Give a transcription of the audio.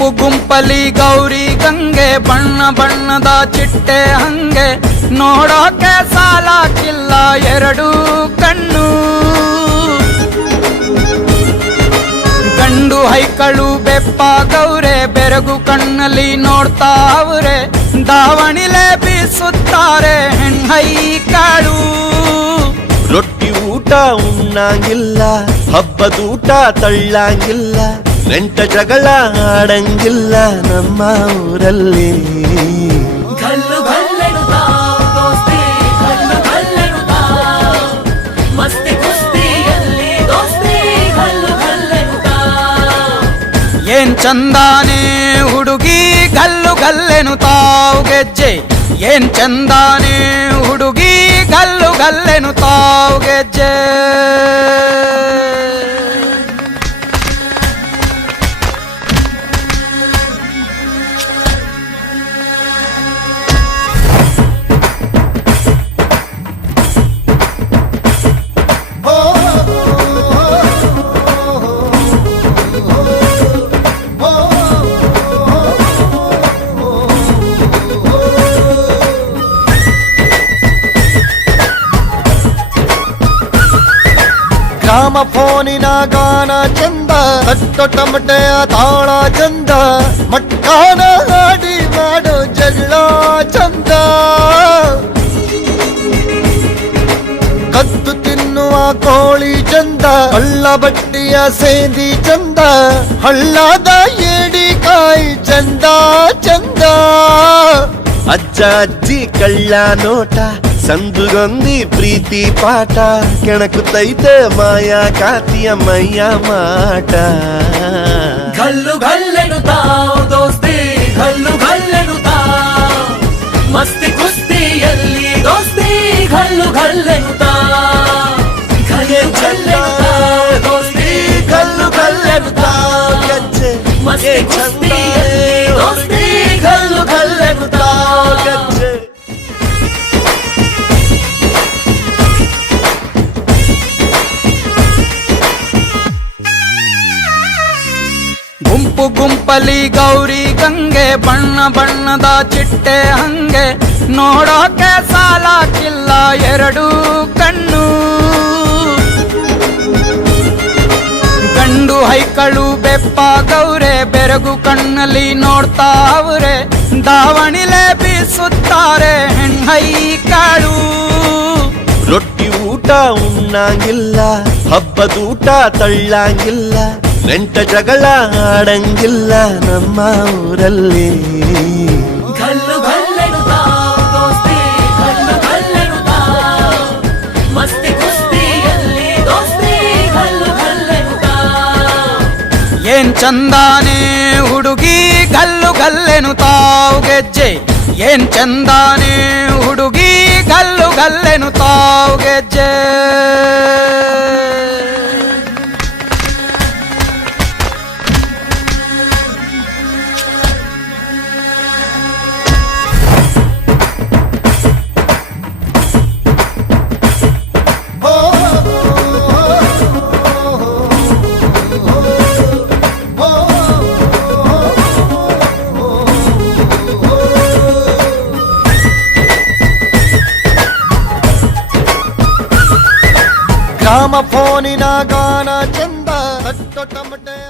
ಗುಂಪು ಗುಂಪಲಿ ಗೌರಿ ಗಂಗೆ ಬಣ್ಣ ಬಣ್ಣದ ಚಿಟ್ಟೆ ಹಂಗೆ ನೋಡೋಕೆ ಸಾಲಾಕಿಲ್ಲ ಎರಡು ಕಣ್ಣು. ಗಂಡು ಹೈಕಳು ಬೆಪ್ಪ ಗೌರೆ ಬೆರಗು ಕಣ್ಣಲ್ಲಿ ನೋಡ್ತಾ ಅವ್ರೆ, ದಾವಣಿಲೆ ಬೀಸುತ್ತಾರೆ ಹೆಣ್ಹೈಕಳು. ರೊಟ್ಟಿ ಊಟ ಉಣ್ಣಂಗಿಲ್ಲ, ಹಬ್ಬದೂಟ ತಳ್ಳಂಗಿಲ್ಲ, ನೆಂಟ ಜಗಳ ಆಡಂಗಿಲ್ಲ ನಮ್ಮ ಊರಲ್ಲಿ. ಗಲ್ಲು ಗಲ್ಲೆನುತ್ತಾ ದೋಸ್ತಿ, ಗಲ್ಲು ಗಲ್ಲೆನುತ್ತಾ ಮಸ್ತಿ ಕುಸ್ತಿಯಲ್ಲಿ ದೋಸ್ತಿ, ಗಲ್ಲು ಗಲ್ಲೆನುತ್ತಾ. ಏನ್ ಚಂದಾನೆ ಹುಡುಗಿ ಗಲ್ಲು ಗಲ್ಲೆನುತ್ತಾವ್ ಗೆಜ್ಜೆ, ಏನ್ ಚಂದಾನೆ ಹುಡುಗಿ ಗಲ್ಲು ಗಲ್ಲೆನುತ್ತಾವ್ ಗೆಜ್ಜೆ. ಗ್ರಾಮ ಫೋನಿನ ಗಾನ ಚಂದ, ಹತ್ತು ಟಮಟೆಯ ತಾಳ ಚಂದ, ಮಟ್ಟಾನ ಹಾಡಿ ಮಾಡೋ ಜಗಳ ಚಂದ. ಕದ್ದು ತಿನ್ನುವ ಕೋಳಿ ಚಂದ, ಹಳ್ಳ ಬಟ್ಟಿಯ ಸೇಂದಿ ಚಂದ, ಹಳ್ಳದ ಏಡಿಕಾಯಿ ಚಂದ ಚಂದ. ಅಜ್ಜ ಅಜ್ಜಿ ಕಳ್ಳ ನೋಟ, ಸಂದುಗೊಂದಿ ಪ್ರೀತಿ ಪಾಠ, ಕೆಣಕುತ್ತೈತೆ ಮಾಯಾ ಕಾತಿಯ ಮೈಯ ಮಾಟ. ಗಲ್ಲು ಗಲ್ಲೆನುತ್ತಾ ದೋಸ್ತಿ, ಗಲ್ಲು ಗಲ್ಲೆನುತ್ತಾ ಮಸ್ತಿ ಕುಸ್ತಿಯಲ್ಲಿ ದೋಸ್ತಿ, ಗಲ್ಲು ಗಲ್ಲೆನುತ್ತಾ. ಗಲ್ಲು ಗಲ್ಲೆನುತ್ತಾ ದೋಸ್ತಿ, ಗಲ್ಲು ಗಲ್ಲೆನುತ್ತಾ ಗೆಜ್ಜೆ ಮಸ್ತಿ ಕುಸ್ತಿಯಲ್ಲಿ ದೋಸ್ತಿ, ಗಲ್ಲು ಗಲ್ಲೆನುತ್ತಾ. ಗೆಜ್ಜೆ. ಗುಂಪು ಗುಂಪಲಿ ಗೌರಿ ಗಂಗೆ ಬಣ್ಣ ಬಣ್ಣದ ಚಿಟ್ಟೆ ಹಂಗೆ ನೋಡೋಕೆ ಸಾಲಾಕಿಲ್ಲ ಎರಡು ಕಣ್ಣು. ಗಂಡು ಹೈಕಳು ಬೆಪ್ಪ ಗೌರೆ ಬೆರಗು ಕಣ್ಣಲ್ಲಿ ನೋಡ್ತಾ ಅವ್ರೆ, ದಾವಣಿಲೆ ಬೀಸುತ್ತಾರೆ ಹೆಣ್ಹೈಕಳು. ರೊಟ್ಟಿ ಊಟ ಉಣ್ಣಂಗಿಲ್ಲ, ಹಬ್ಬದೂಟ ತಳ್ಳಂಗಿಲ್ಲ, ನೆಂಟ ಜಗಳ ಆಡಂಗಿಲ್ಲ ನಮ್ಮ ಊರಲ್ಲಿ. ಗಲ್ಲು ಗಲ್ಲೆನುತ್ತಾ ದೋಸ್ತಿ, ಗಲ್ಲು ಗಲ್ಲೆನುತ್ತಾ ಮಸ್ತಿ ಕುಸ್ತಿಯಲ್ಲಿ ದೋಸ್ತಿ, ಗಲ್ಲು ಗಲ್ಲೆನುತ್ತಾ. ಏನ್ ಚಂದಾನೆ ಹುಡುಗಿ ಗಲ್ಲು ಗಲ್ಲೆನುತ್ತಾವ್ ಗೆಜ್ಜೆ, ಏನ್ ಚಂದಾನೆ ಹುಡುಗಿ ಗಲ್ಲು ಗಲ್ಲೆನುತ್ತಾವ್ ಗೆಜ್ಜೆ. ಗ್ರಾಮ ಫೋನಿನ ಗಾನ ಚಂದ, ಹತ್ತು ಟಮಟೆಯ